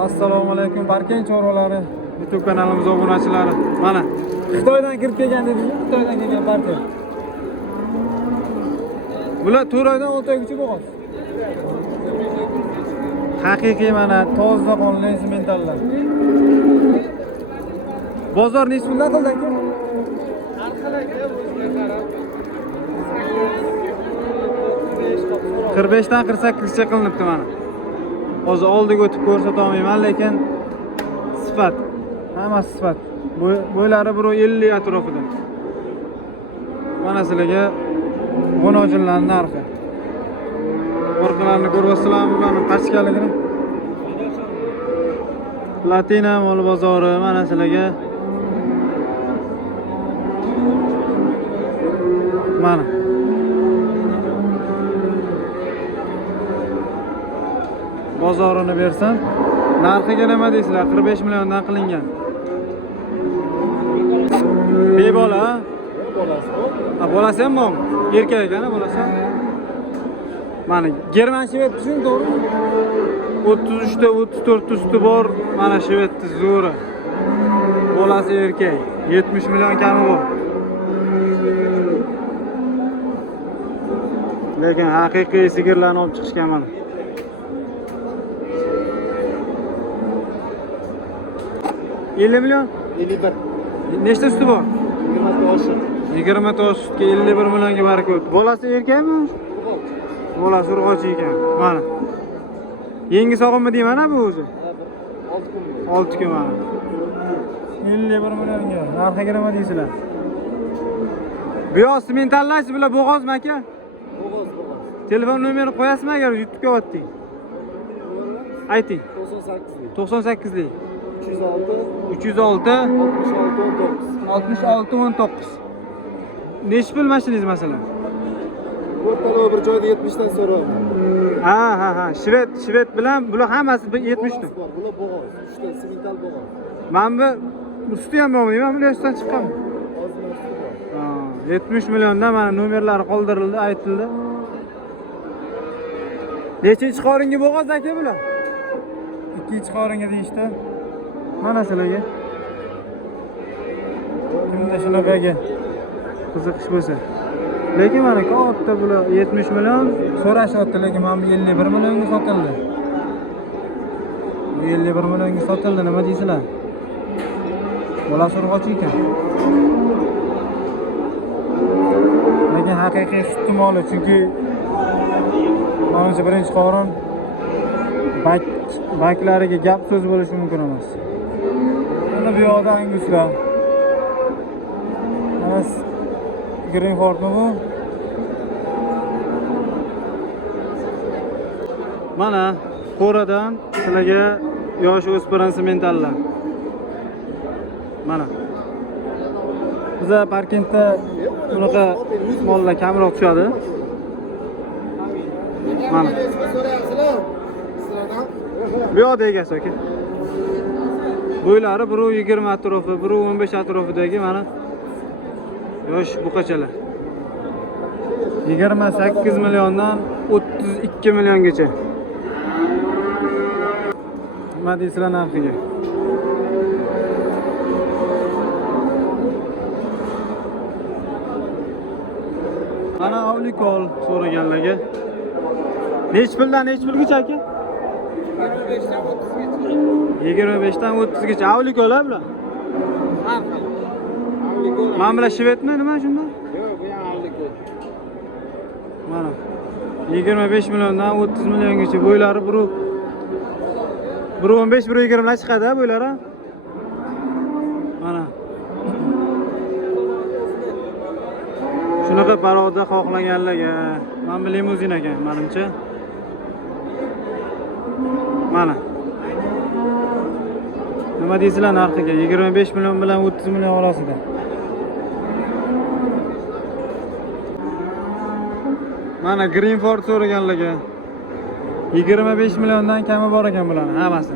Assalomu alaykum Parkent chorvalari YouTube kanalimiz obunachilari. Mana Xitoydan kirib kelgan dedingiz, Xitoydan kelgan partiya. Bular 4 oydan 6 oygacha bo'g'oz. Haqiqiy mana toza qonli sementallar. Bozor nechi puldan qildi aka? Narxlarga o'ziga qarab 45 dan 48 gacha qilinibdi mana. Hozir oldiga o'tib ko'rsata olmayman, lekin sifat. Hammasi sifat. Bo'ylari 150 atrofida. Mana sizlarga g'onojinlarning narxi. Orqalarini ko'ryapsizlarmi? Bularning pachkaligini. Platina mol bozori mana sizlarga. Mana. Bozorini bersam, narxiga nima deysizlar? 45 milliondan qilingan. Bebola? Bolasi ham bor. Erkak ekan, bolasi. Mana German Shved shuni to'g'rimi? 33 ta 34 usti bor. Mana Shvedni zo'ri. Bolasi erkak. 70 million kami bor. Lekin haqiqiy sigirlarni olib chiqishgan mana. $50 million? 51. Nechta usti bor? 20 ta oshib. 20 ta sutga 51 millionga baraka o'tdi. Bolasi erkakmi? Bolasi urg'ochi ekan. Mana. Yangi sog'inmi deyman-a bu o'zi? 6 kun mana. 51 millionga. Narxiga nima deysizlar? Bu yoz sementalash bilan bo'g'ozmi aka? Bo'g'oz. Telefon nomerini qo'yasizmi agar YouTube'ga o'tding? Ayting. 98. 98lik. 306 66 19. Nechi pul mashinangiz masalan? O'rtalab bir joyda 70 dan so'rayman. Ha. Shved bilan bular hammasi 70 ta. Bular bo'g'oz. 3 ta semental bo'g'oz. Mana bu usti ham bormi? Mana bu yoshdan chiqqanmi? 70 milliondan mana nomerlari qoldirildi, aytildi. Nechinchi qoringa bo'g'oz aka bular? Ikkinchi qoringa deyishdi. Mana sizlarga. Kimda shunaqaga qiziqish bo'lsa. Lekin mana katta bular 70 million so'rashyapti, lekin mana bu 51 millionga sotildi. 51 millionga sotildi, nima deysizlar? Bolasi urg'ochi ekan. Lekin haqiqiy sut moli, chunki mana birinchi qorin baklariga gap so'z bo'lishi mumkin emas. Mana bu yoqda anguslar. Mana Greenfordmi bu? Mana qo'radan sizlarga yosh o'spirin sementallar. Mana. Biz Parkentda bunaqa mollar kamroq tushadi. Mana. Bu yoqda egasi aka. Bo'ylari 120 atrofi, 115 atrofidagi mana yosh buqachalar. 28 milliondan 32 milliongacha. Nima deysizlar narxiga? Mana avlikol so'raganlarga. Nechi puldan nechi pulgacha aka? 25 dan 30 gacha. Avlikol bular? Mana bular Shvedmi, nima shunda? Yo'q, bu ham avlikol. Mana 25 milliondan 30 milliongacha bo'ylari 115 120 dan chiqadi bo'ylari. Mana. Shunaqa paroda xohlaganlarga, mana bu limuzin ekan, menimcha. Mana. Nima deysizlar narxiga? 25 million bilan 30 million orasida. Mana Greenford so'raganlarga 25 milliondan kami bor ekan bularning hammasi.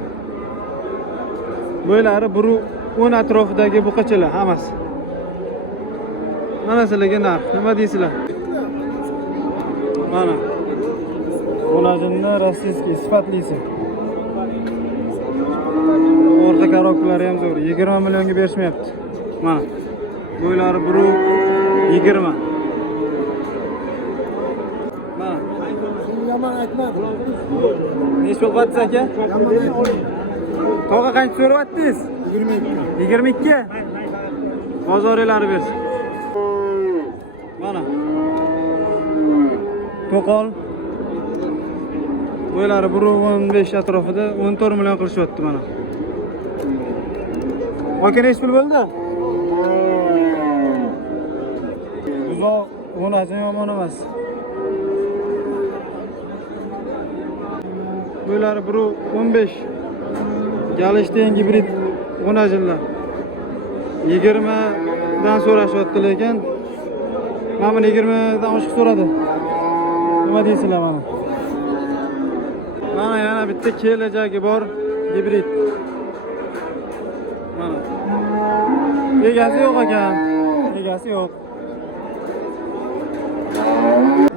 Bo'ylari 110 atrofidagi buqachalar hammasi. Mana sizlarga narx. Nima deysizlar? Mana. Bo'lajinni rossiyskiy sifatlisi. Orta korobkalari ham zo'r. 20 millionga berishmayapti. Mana. Bo'ylari 1.20. Mana. Yomon aytma. Necha bo'lyapti aka? To'g'a qancha so'rayapsiz? 22. 22. Bozorilari bersin. Mana. To'qol. Bo'ylari 1.15 atrofida 14 million qilishyapti mana. Aka necha pul bo'ldi? Buzoq o'nasi yomon emas. Bo'ylari 1.15. Galishten gibrid 10 ajinlar. 20 dan so'rashyapti lekin mana 20 dan oshiq so'radi. Nima deysizlar mana? Mana yana bitta kelajagi bor gibrid. Mana. Egasi yo'q ekan. Egasi yo'q.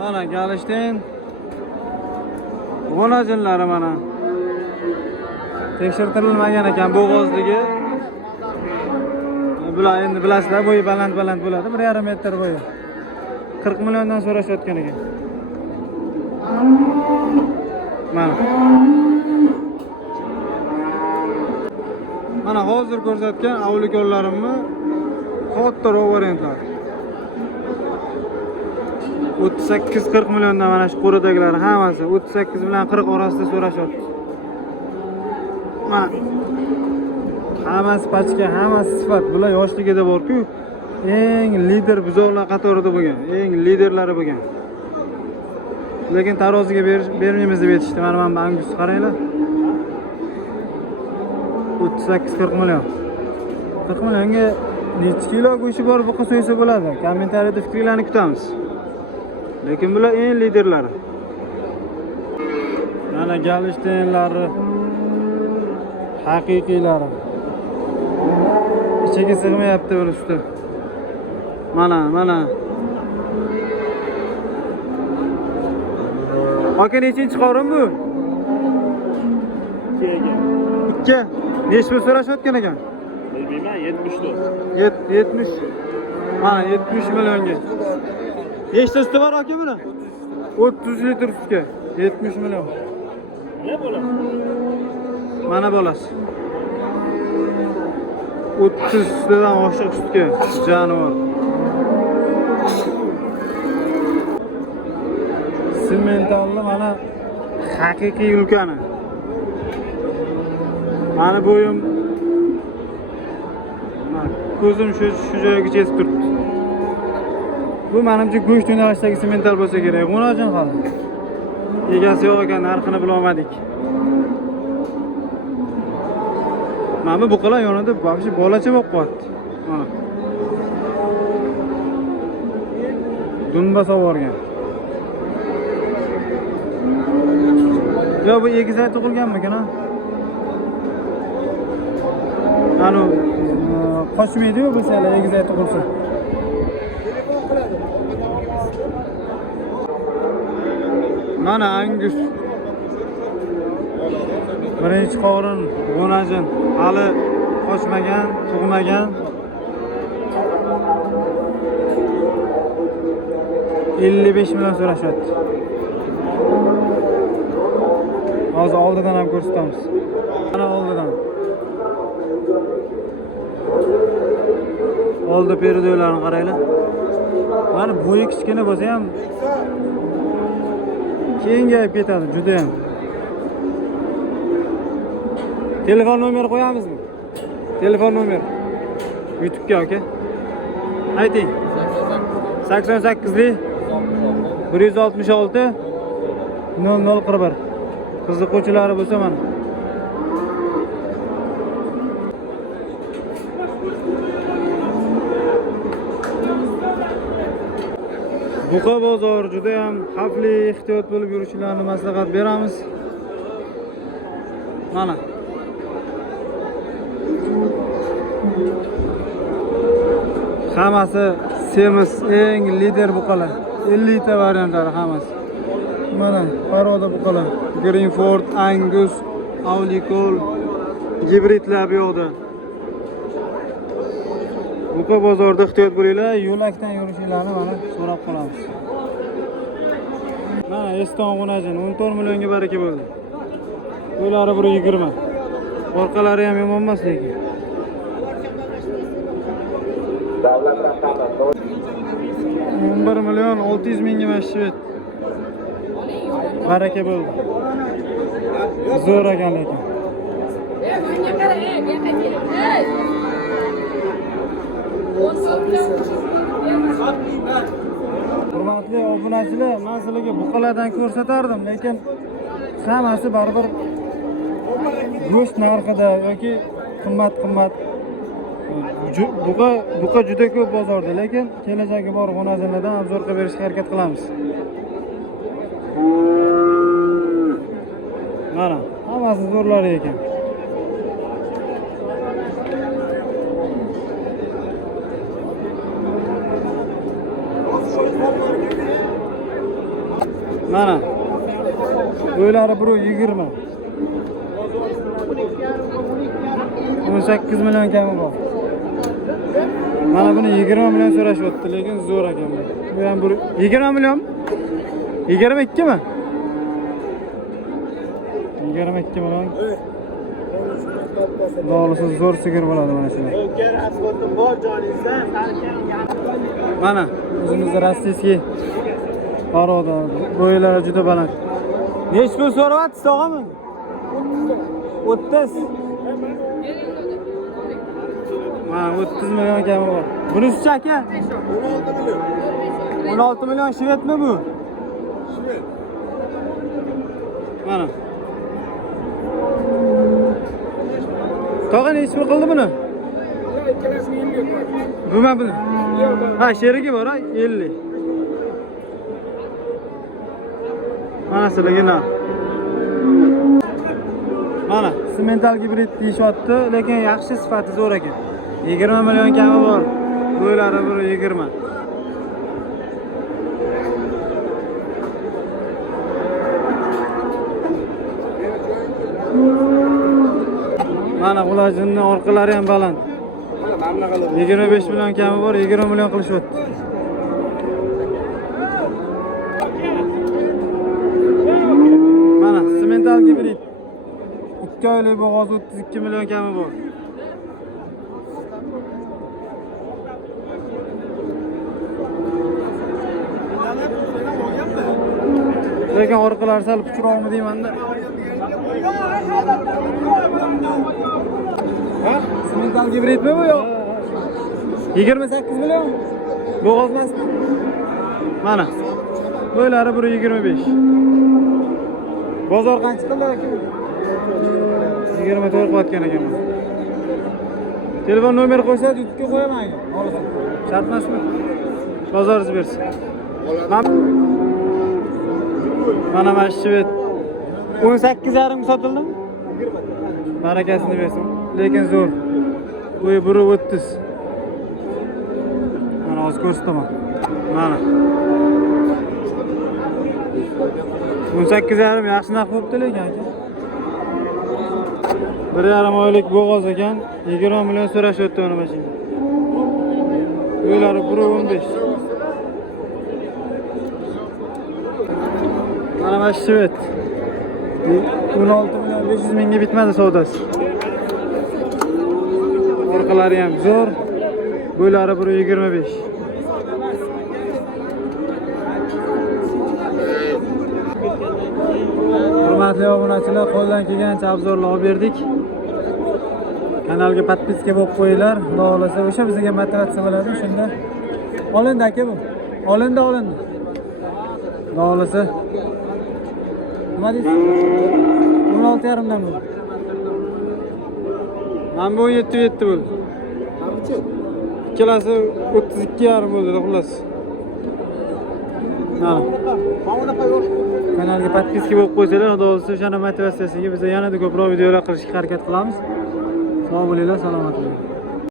Mana Galishten 10 ajinlari mana. Tekshirtirilmagan ekan bo'g'ozligi. Bular endi bilasizlar, bo'yi baland bo'ladi, 1.5 metr bo'yi. 40 milliondan so'rashayotgan ekan. Mana. Mana hozir ko'rsatgan avlikorlarimni kattaroq variantlar. 38-40 milliondan mana shu qo'ridagilar hammasi 38 bilan 40 orasida so'rashyapti. Mana. Hammasi pachka, hammasi sifat. Bular yoshligida bor-ku, eng lider buzoqlar qatorida bo'lgan, eng liderlari bo'lgan. Lekin taroziga bermaymiz deb aytishdi. Mana Angus qaranglar. 38-40 million. 40 millionga necha kilo go'shi bor bu so'ysa bo'ladi. Kommentariyada fikringizni kutamiz. Lekin bular eng liderlari. Mana Galishtenlari haqiqiylari. İçeri sig'mayapti bu usti. Mana. Aka nechinchi qorin bu? 2. Necha pul so'rashayotgan ekan? Bilmayman, 70. Mana 70 millionga. Nechta suti bor aka buni? 30 litr sutga 70 million. Ne bo'ladi? Mana bolasi. 30 dan oshiq sutga jonivor. Simentalli mana haqiqiy yulkani. Mana bo'yim ko'zim shu joygacha yetib turibdi. Bu menimcha go'sht yo'nalishidagi simental bo'lsa kerak. G'unojin hali. Egasi yo'q ekan, narxini bilolmadik. Mana bu qo'la yonida baxshi bolacha bo'lib qoldi. Mana. Dumba savorgan. Yo bu egizak tug'ilganmikan ha? Ano qochmaydi-ku bu sala egizak tug'ilsa. Mana Angus. Birinchi qorin, g'unajin, hali qochmagan, tug'magan. 55 million so'rashyapti. Hozir oldidan ham ko'rsatamiz. Mana oldidan. Oldi peridoylarni qaranglar. Mana bo'yi kichkina bo'lsa ham kengayib ketadi juda ham. Telefon nomeri qo'yamizmi? Telefon nomeri. YouTube'ga aka. Ayting. 88lik 166 0041. Qiziquvchilari bo'lsa mana. Buqa bozor juda ham xavfli, ehtiyot bo'lib yurishlarni maslahat beramiz. Mana. Hammasi semiz, eng lider buqalar. 50 ta variantlari hammasi. Mana, paroda buqalar. Greenford, Angus, Aulikol, gibridlar bu yoqda. Buqa bozorda ehtiyot bo'linglar, yo'lakdan yurishinglarni mana so'rab qolamiz. Mana Eston G'unajin 14 millionga baraka bo'ldi. Uylari 120. Orqalari ham yomon emas lekin. Davlat raqami 11 million 600 mingga mashhur. Baraka bo'ldi. Zo'r ekan lekin. Hurmatli obunachilar, men sizlarga buqalardan ko'rsatardim, lekin hammasi baribir go'sht narxida yoki qimmat. Buqa juda ko'p bozorda, lekin kelajagi bor g'onazinlardan obzor qilib berishga harakat qilamiz. Mana, hammasi zo'rlar ekan. Mana. Bo'ylari 120. 18 million kami bor. Mana buni 20 million so'rashyapti, lekin zo'r ekan bu. Bu ham 20 million? 22 mi? 22 million. Doğrusu zo'r sigir bo'ladi mana shular. Mana o'zimizda rossiyskiy poroda, bo'ylari juda baland. Nech pul so'rayapsiz, tog'ami? 30. Mana 30 million kami bor. Bunisi aka? 16 million shvedmi bu? Shved. Mana. Tog'a nech pul qildi buni? Ikkalasini 50 bor. Buma buni. Ha, sherigi bor, 50. Mana sizlarga narx. Mana semental gibrid deyishyapti, lekin yaxshi sifati zo'r ekan. 20 million kami bor. Bo'ylari 120. Mana ulajinning orqalari ham baland. 25 million kami bor, 20 million qilishyapti. Mana semental gibrid. 2 oylik bo'g'oz 32 million kami bor. Lekin orqalari sal puchroqmi deyman-da. Ha? Semental gibridmi bu yo'q? 28 million. Bo'g'oz emasmi? Mana. Bo'ylari 125. Bozor qancha qildilar aka? 24 qilayotgan ekan. Telefon nomer qo'ysa, yutga qo'yaman aka. Shart emasmi? Bozoringiz bersin. Mana mashshvet 18,5 sotildi. Barakasini bersin. Lekin zo'r. Bo'yi 130. Mana hozir ko'rsataman. Mana. 18,5 yaxshi narx bo'pti lekin aka. 1,5 oylik bo'g'oz ekan, 20 million so'rashyapti mana mashina. Uylari 115. Mana mashshvet. 16 million 500 mingga bitmadi savdosi. Orqalari ham zo'r. Bo'ylari 125. Hurmatli obunachilar, qo'ldan kelgancha obzorlar olib berdik. Kanalga podpiska bo'lib qo'yinglar. Xudo xolasa o'sha bizga motivatsiya bo'ladi. Shunda olindi aka bu. Olindi. Xudo xolasa. Nima deysiz? 16,5 dan bo'ldi. Mana bu 17 bo'ldi. Qancha? Ikkalasi 32,5 bo'ldi, xullas. Mana. Kanalga podpiska bo'lib qo'ysanglar, xudo xolasa o'shana motivatsiyasiga biz yanada ko'proq videolar qilishga harakat qilamiz. Sog' bo'linglar, salomat bo'ling.